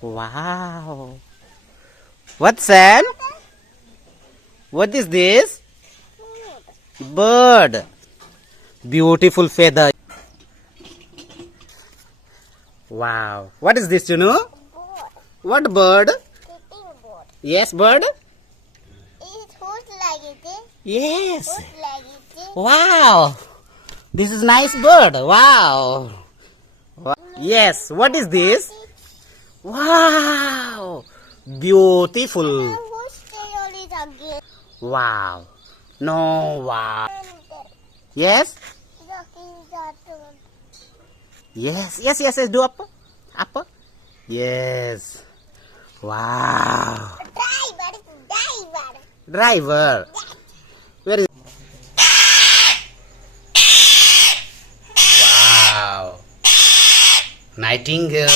Wow. What's that? What is this? Bird. Beautiful feather. Wow. What is this, Chunu? What bird? Sitting board. Yes, bird? It whose leg it is? Yes. Whose leg it is? Wow. This is nice bird. Wow. Yes. What is this? Wow. Beautiful. Whose tail is again? Wow. No, wow. Yes? Yes, yes, yes, yes. Do up. Up. Yes. Wow. Driver. Driver. Where is? Wow. Nightingale.